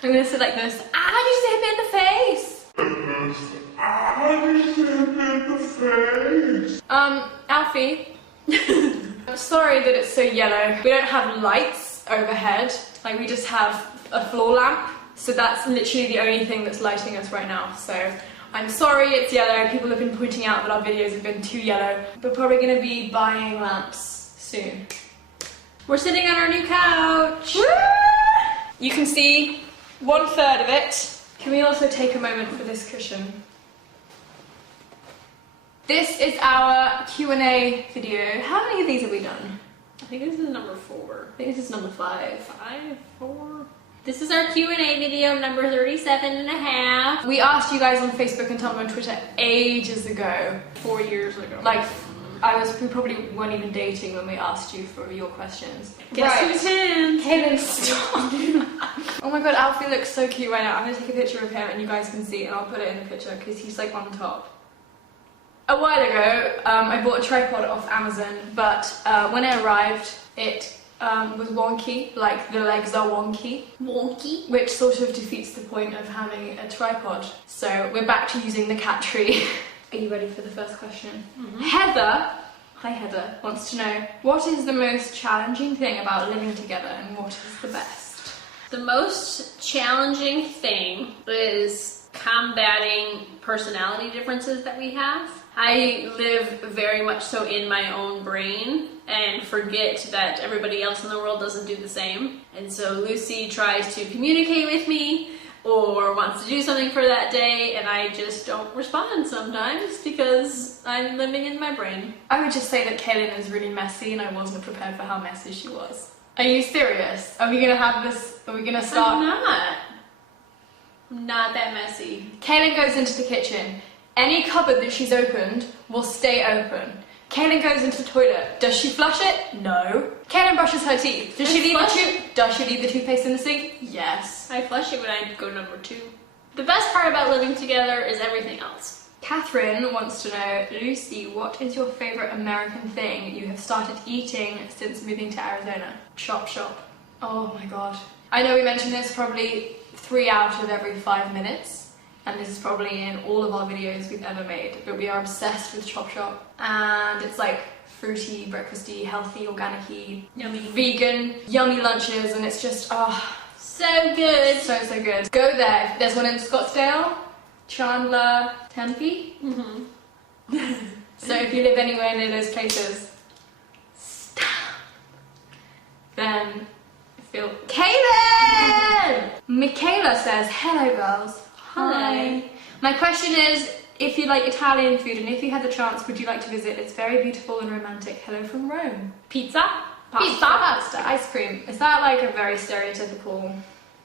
I'm gonna sit like this. Ah, you just hit me in the face! Alfie. I'm sorry that it's so yellow. We don't have lights overhead. Like, we just have a floor lamp. So that's literally the only thing that's lighting us right now. So I'm sorry it's yellow. People have been pointing out that our videos have been too yellow. We're probably gonna be buying lamps soon. We're sitting on our new couch. Woo! You can see 1/3 of it. Can we also take a moment for this cushion? This is our Q&A video. How many of these have we done? I think this is number 4. I think this is number 5. 5, 4. This is our Q&A video number 37.5. We asked you guys on Facebook and Tumblr and Twitter ages ago. 4 years ago. Like, we probably weren't even dating when we asked you for your questions. Guess who's in? Kaelyn, stop. Oh my god, Alfie looks so cute right now. I'm gonna take a picture of him and you guys can see, and I'll put it in the picture because he's like on top. A while ago, I bought a tripod off Amazon, but when it arrived, it was wonky, like the legs are wonky. Wonky? Which sort of defeats the point of having a tripod. So we're back to using the cat tree. Are you ready for the first question? Mm-hmm. Heather, hi Heather, wants to know, what is the most challenging thing about living together and what is the best? The most challenging thing is combating personality differences that we have. I live very much so in my own brain and forget that everybody else in the world doesn't do the same. And so Lucy tries to communicate with me or wants to do something for that day, and I just don't respond sometimes because I'm living in my brain. I would just say that Kaelyn is really messy and I wasn't prepared for how messy she was. Are you serious? Are we gonna have this, are we gonna start? I'm not that messy. Kaelyn goes into the kitchen. Any cupboard that she's opened will stay open. Kaelyn goes into the toilet. Does she flush it? No. Kaelyn brushes her teeth. Does she leave the toothpaste in the sink? Yes. I flush it when I go number 2. The best part about living together is everything else. Catherine wants to know, Lucy, what is your favourite American thing you have started eating since moving to Arizona? Chop shop. Oh my god. I know we mention this probably 3 out of every 5 minutes. And this is probably in all of our videos we've ever made, but we are obsessed with Chop Shop. And it's like fruity, breakfasty, healthy, organic-y, yummy, vegan, yummy lunches, and it's just, oh, so good. So good. Go there. There's one in Scottsdale, Chandler, Tempe. Mm-hmm. So if you live anywhere near those places, stop. Then feel... Kaelyn! Michaela says, hello girls. Hi. My question is, if you like Italian food and if you had the chance, would you like to visit? It's very beautiful and romantic. Hello from Rome. Pizza? Pasta, ice cream. Is that like a very stereotypical?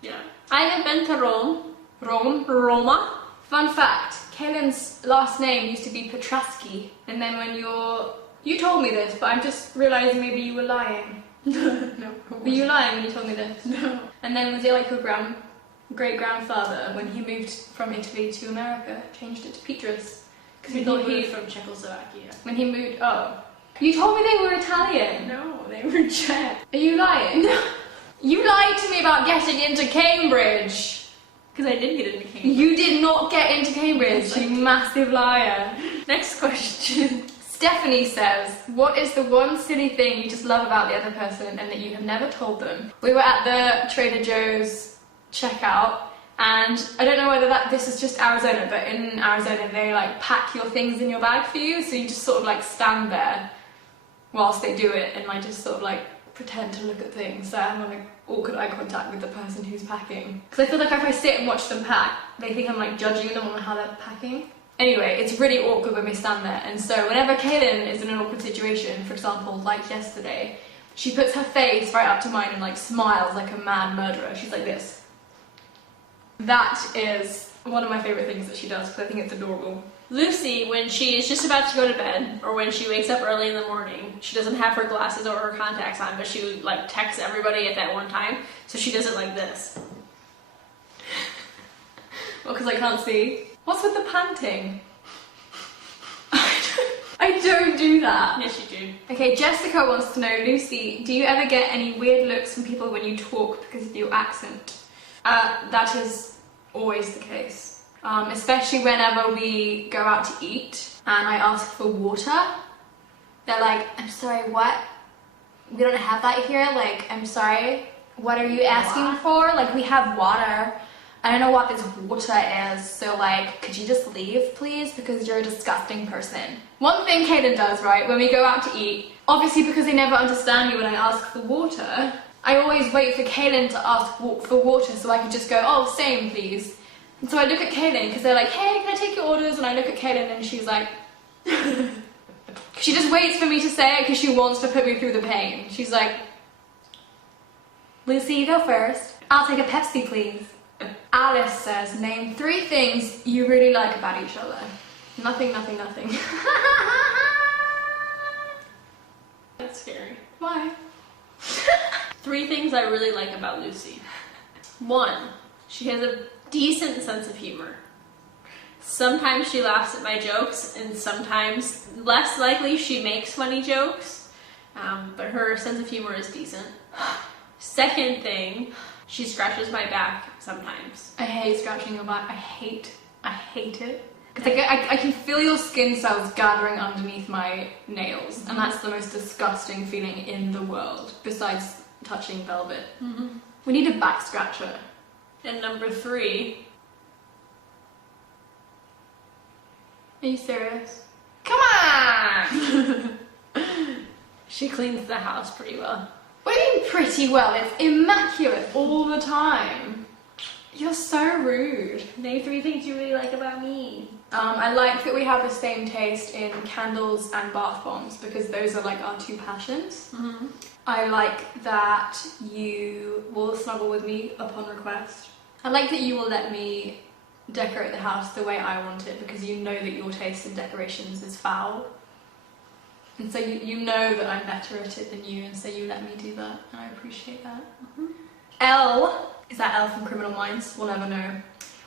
Yeah. I have been to Rome. Roma. Fun fact, Kaelyn's last name used to be Petraschi, and then when you told me this, but I'm just realising maybe you were lying. No. Were you lying when you told me this? No. And then was it like your great-grandfather, when he moved from Italy to America, changed it to Petrus? Because we thought he was from Czechoslovakia. When he moved, oh. You told me they were Italian. No, they were Czech. Are you lying? No. You lied to me about getting into Cambridge. Because I did get into Cambridge. You did not get into Cambridge, you massive liar. Next question. Stephanie says, what is the one silly thing you just love about the other person and that you have never told them? We were at the Trader Joe's checkout, and I don't know whether this is just Arizona, but in Arizona they like pack your things in your bag for you, so you just sort of like stand there whilst they do it and like just sort of like pretend to look at things, so I'm like awkward eye contact with the person who's packing. Because I feel like if I sit and watch them pack, they think I'm like judging them on how they're packing. Anyway, it's really awkward when we stand there, and so whenever Kaelyn is in an awkward situation, for example, like yesterday, she puts her face right up to mine and like smiles like a mad murderer. She's like this. That is one of my favourite things that she does, because I think it's adorable. Lucy, when she is just about to go to bed, or when she wakes up early in the morning, she doesn't have her glasses or her contacts on, but she like texts everybody at that one time, so she does it like this. Well, because I can't see. What's with the panting? I don't do that. Yes, you do. Okay, Jessica wants to know, Lucy, do you ever get any weird looks from people when you talk because of your accent? That is always the case. Especially whenever we go out to eat and I ask for water. They're like, I'm sorry, what? We don't have that here? Like, I'm sorry, what are you asking for? Like, we have water. I don't know what this water is, so like, could you just leave, please? Because you're a disgusting person. One thing Kaelyn does, right, when we go out to eat, obviously because they never understand me when I ask for water, I always wait for Kaelyn to ask for water so I can just go, oh, same, please. And so I look at Kaelyn, because they're like, hey, can I take your orders? And I look at Kaelyn and she's like, she just waits for me to say it because she wants to put me through the pain. She's like, Lucy, you go first. I'll take a Pepsi, please. Alice says, name 3 things you really like about each other. Nothing, nothing, nothing. That's scary. Why? 3 things I really like about Lucy. 1, she has a decent sense of humor. Sometimes she laughs at my jokes, and sometimes, less likely, she makes funny jokes. But her sense of humor is decent. Second thing, she scratches my back sometimes. I hate scratching your back. I hate it. Because I can feel your skin cells gathering underneath my nails, and that's the most disgusting feeling in the world, besides touching velvet. Mm-hmm. We need a back scratcher. And number 3... Are you serious? Come on! She cleans the house pretty well. What do you mean pretty well? It's immaculate all the time. You're so rude. Name 3 things you really like about me. I like that we have the same taste in candles and bath bombs because those are like our 2 passions. Mm-hmm. I like that you will snuggle with me upon request. I like that you will let me decorate the house the way I want it because you know that your taste in decorations is foul. And so you know that I'm better at it than you, and so you let me do that, and I appreciate that. Mm-hmm. Elle, is that Elle from Criminal Minds? We'll never know.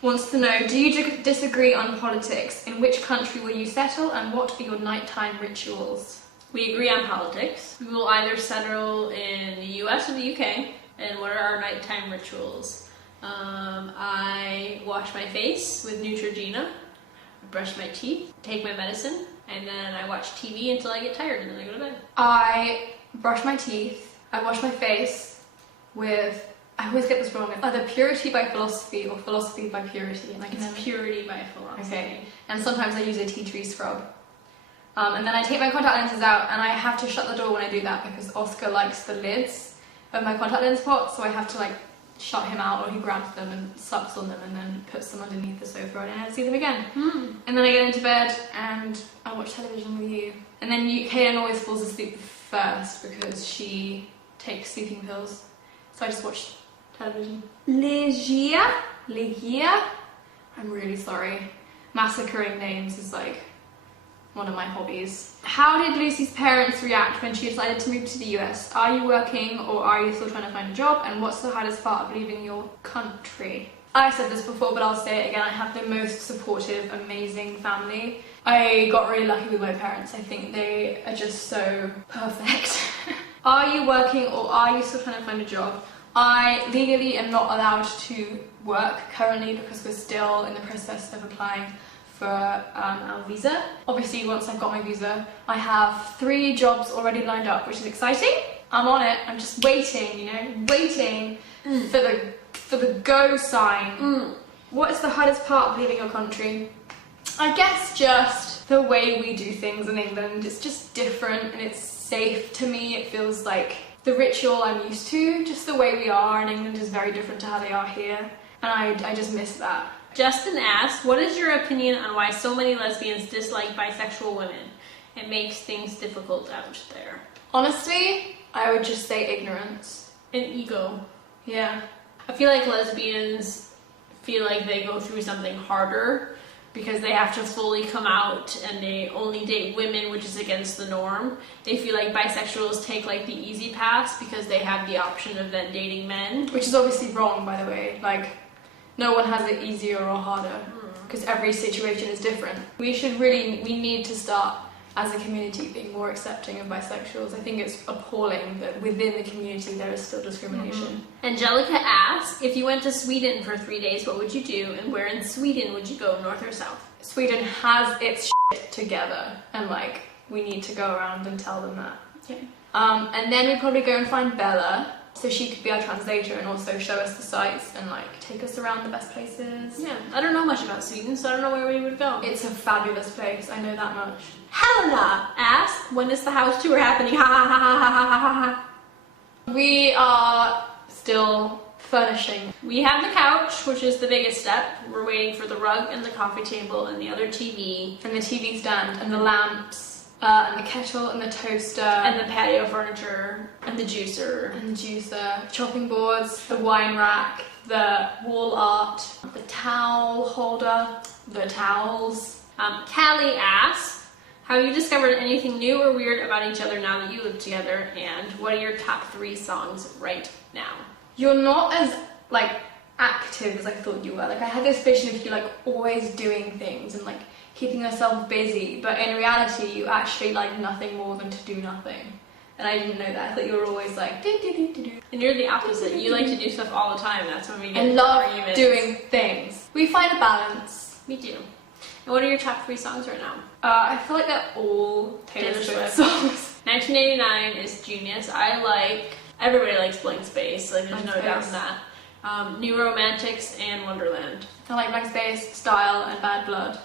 Wants to know, do you disagree on politics? In which country will you settle, and what are your nighttime rituals? We agree on politics. We will either settle in the US or the UK. And what are our nighttime rituals? I wash my face with Neutrogena, brush my teeth, take my medicine, and then I watch TV until I get tired and then I go to bed. I brush my teeth, I wash my face with, I always get this wrong, either Purity by Philosophy or Philosophy by Purity. And It's Purity by Philosophy. Okay, and sometimes I use a tea tree scrub. And then I take my contact lenses out and I have to shut the door when I do that because Oscar likes the lids of my contact lens pot, so I have to like shut him out, or he grabs them and sucks on them and then puts them underneath the sofa and I never see them again. And then I get into bed and I watch television with you. And then Kaelyn always falls asleep first because she takes sleeping pills. So I just watch television. Legia? I'm really sorry. Massacring names is like one of my hobbies. How did Lucy's parents react when she decided to move to the US? Are you working or are you still trying to find a job? And what's the hardest part of leaving your country? I said this before, but I'll say it again. I have the most supportive, amazing family. I got really lucky with my parents. I think they are just so perfect. Are you working or are you still trying to find a job? I legally am not allowed to work currently because we're still in the process of applying for our visa. Obviously, once I've got my visa, I have 3 jobs already lined up, which is exciting. I'm on it. I'm just waiting, waiting for the go sign. What is the hardest part of leaving your country? I guess just the way we do things in England. It's just different and it's safe to me. It feels like the ritual I'm used to. Just the way we are in England is very different to how they are here, and I just miss that. Justin asked, what is your opinion on why so many lesbians dislike bisexual women? It makes things difficult out there. Honestly, I would just say ignorance. And ego. Yeah. I feel like lesbians feel like they go through something harder because they have to fully come out and they only date women, which is against the norm. They feel like bisexuals take like the easy pass because they have the option of then dating men. Which is obviously wrong, by the way. Like, no one has it easier or harder because every situation is different. We need to start as a community being more accepting of bisexuals. I think it's appalling that within the community there is still discrimination. Angelica asks, if you went to Sweden for 3 days, what would you do? And where in Sweden would you go, north or south? Sweden has its shit together, and like, we need to go around and tell them that. Okay. And then we'd probably go and find Bella, so she could be our translator and also show us the sights and like take us around the best places. Yeah, I don't know much about Sweden, so I don't know where we would go. It's a fabulous place, I know that much. Helena asks, when is the house tour happening? Ha ha ha ha ha ha ha. We are still furnishing. We have the couch, which is the biggest step. We're waiting for the rug and the coffee table and the other TV. And the TV stand and the lamps. And the kettle and the toaster. And the patio furniture. And the juicer. And the juicer. Chopping boards, the wine rack, the wall art, the towel holder, the towels. Callie asks, have you discovered anything new or weird about each other now that you live together? And what are your top 3 songs right now? You're not as, like, active as I thought you were. Like, I had this vision of you, like, always doing things and, like, keeping yourself busy, but in reality you actually like nothing more than to do nothing. And I didn't know that. I thought you were always like do do do do do. And you're the opposite. You like to do stuff all the time. That's when we get and love arguments. Doing things. We find a balance. Me too. And what are your top 3 songs right now? I feel like they're all Taylor Swift songs. 1989 is genius. Everybody likes Blank Space. Like there's no doubt in that. New Romantics and Wonderland. I like Blank Space, Style, and Bad Blood.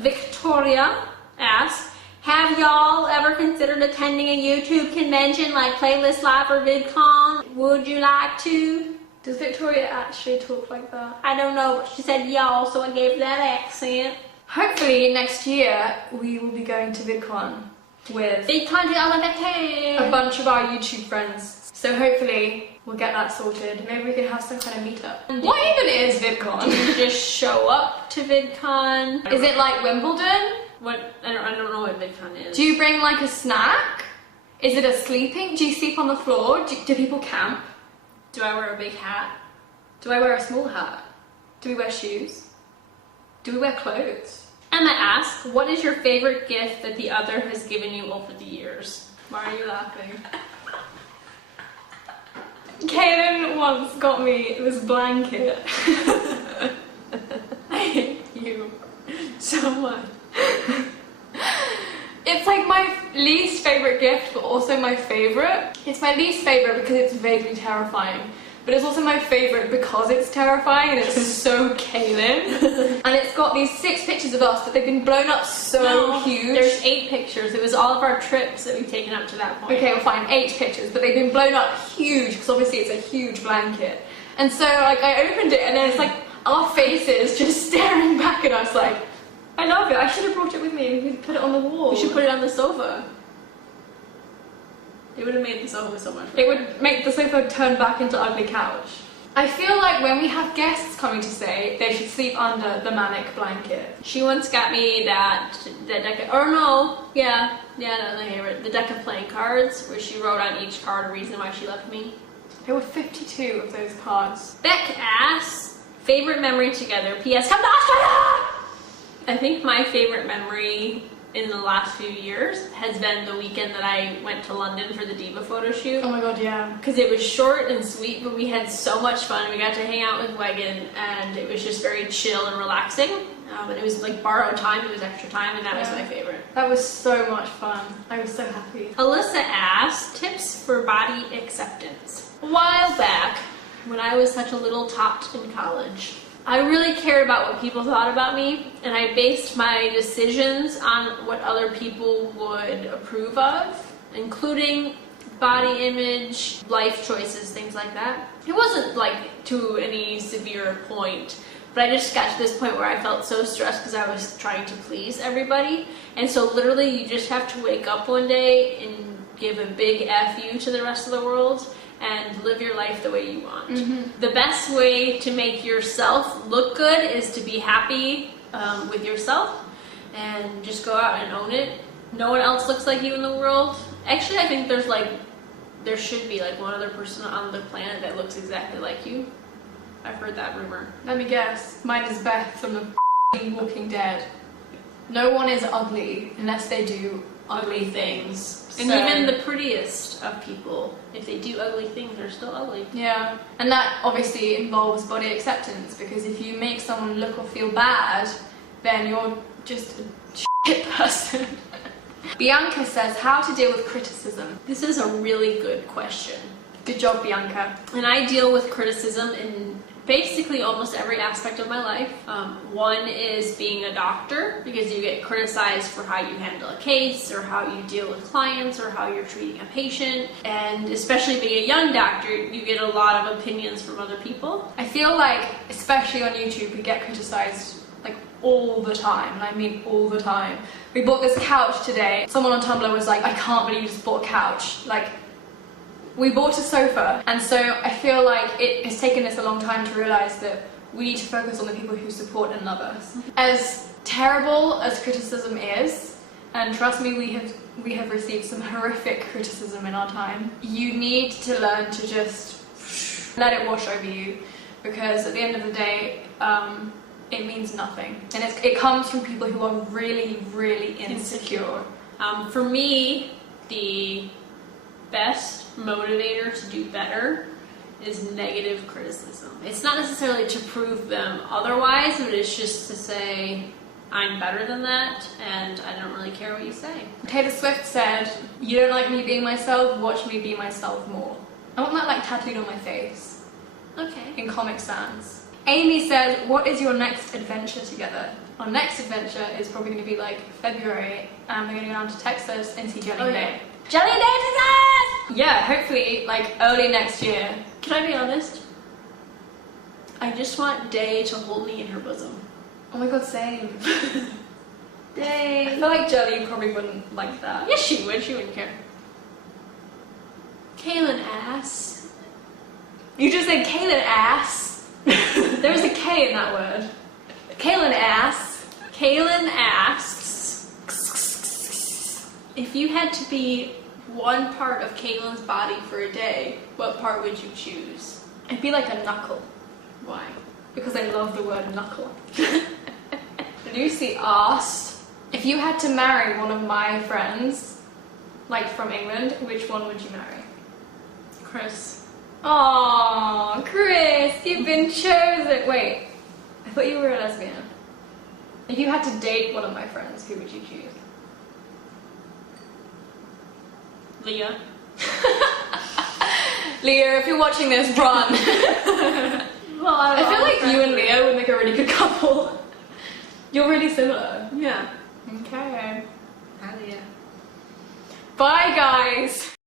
Victoria asks, have y'all ever considered attending a YouTube convention like Playlist Live or VidCon? Would you like to? Does Victoria actually talk like that? I don't know, but she said y'all, so I gave that accent. Hopefully next year we will be going to VidCon with VidCon 2015. a bunch of our YouTube friends. So hopefully we'll get that sorted. Maybe we can have some kind of meetup. What even is VidCon? Do you just show up to VidCon? Is it like Wimbledon? What? I don't know what VidCon is. Do you bring like a snack? Is it a sleeping? Do you sleep on the floor? Do people camp? Do I wear a big hat? Do I wear a small hat? Do we wear shoes? Do we wear clothes? Emma asks, what is your favorite gift that the other has given you over the years? Why are you laughing? Kaelyn once got me this blanket. I hate you so much. It's like my least favourite gift, but also my favourite. It's my least favourite because it's vaguely terrifying, but it's also my favourite because it's terrifying and it's so Kaelyn. And it's got these 6 pictures of us, but they've been blown up so huge. There's 8 pictures. It was all of our trips that we've taken up to that point. Okay, well fine, 8 pictures, but they've been blown up huge because obviously it's a huge blanket. And so like I opened it and then it's like our faces just staring back at us like, I love it, I should have brought it with me, we could put it on the wall. We should put it on the sofa. It would have made the sofa so much better. It would make the sofa turn back into ugly couch. I feel like when we have guests coming to stay, they should sleep under the manic blanket. She once got me the deck of, the deck of playing cards, where she wrote on each card a reason why she loved me. There were 52 of those cards. Beck asks, favorite memory together, P.S. Come to Australia! I think my favorite memory in the last few years has been the weekend that I went to London for the Diva photo shoot. Oh my god, yeah. Because it was short and sweet, but we had so much fun. We got to hang out with Wegan, and it was just very chill and relaxing. And it was like borrowed time, it was extra time, and that was my favorite. That was so much fun. I was so happy. Alyssa asked, tips for body acceptance. A while back, when I was such a little tot in college, I really cared about what people thought about me, and I based my decisions on what other people would approve of, including body image, life choices, things like that. It wasn't like to any severe point, but I just got to this point where I felt so stressed because I was trying to please everybody. And so literally you just have to wake up one day and give a big F you to the rest of the world and live your life the way you want. Mm-hmm. The best way to make yourself look good is to be happy with yourself and just go out and own it. No one else looks like you in the world. Actually, I think there should be like one other person on the planet that looks exactly like you. I've heard that rumor. Let me guess. Mine is Beth from the Walking Dead. No one is ugly unless they do ugly things. And even the prettiest of people, if they do ugly things, they're still ugly. Yeah, and that obviously involves body acceptance, because if you make someone look or feel bad, then you're just a shit person. Bianca says, how to deal with criticism. This is a really good question. Good job, Bianca. And I deal with criticism in basically almost every aspect of my life. One is being a doctor, because you get criticized for how you handle a case, or how you deal with clients, or how you're treating a patient. And especially being a young doctor, you get a lot of opinions from other people. I feel like, especially on YouTube, we get criticized like all the time, and I mean all the time. We bought this couch today. Someone on Tumblr was like, I can't believe you just bought a couch. Like, we bought a sofa, and so I feel like it has taken us a long time to realize that we need to focus on the people who support and love us. As terrible as criticism is, and trust me, we have received some horrific criticism in our time, you need to learn to just let it wash over you, because at the end of the day, it means nothing. And it comes from people who are really, really insecure. For me, the best motivator to do better is negative criticism. It's not necessarily to prove them otherwise, but it's just to say, I'm better than that, and I don't really care what you say. Taylor Swift said, you don't like me being myself, watch me be myself more. I want that like tattooed on my face. Okay. In Comic Sans. Amy says, what is your next adventure together? Our next adventure is probably going to be like February, and we're going to go down to Texas and see Jelly Day. Jelly Day, Texas! Yeah, hopefully like early next year. Can I be honest? I just want Day to hold me in her bosom. Oh my god, same. Day. I feel like Jelly probably wouldn't like that. Yes, she would. She wouldn't care. Kaelyn ass. You just said Kaelyn ass. There was a K in that word. Kaelyn ass. Kaelyn asks, if you had to be one part of Kaelyn's body for a day, what part would you choose? I'd be like a knuckle. Why? Because I love the word knuckle. Lucy asked, if you had to marry one of my friends, like from England, which one would you marry? Chris. Aww, Chris, you've been chosen. Wait, I thought you were a lesbian. If you had to date one of my friends, who would you choose? Leah. Leah, if you're watching this, run. Well, I feel like you and Leah would make a really good couple. You're really similar. Yeah. Okay. Hell yeah. Bye, guys.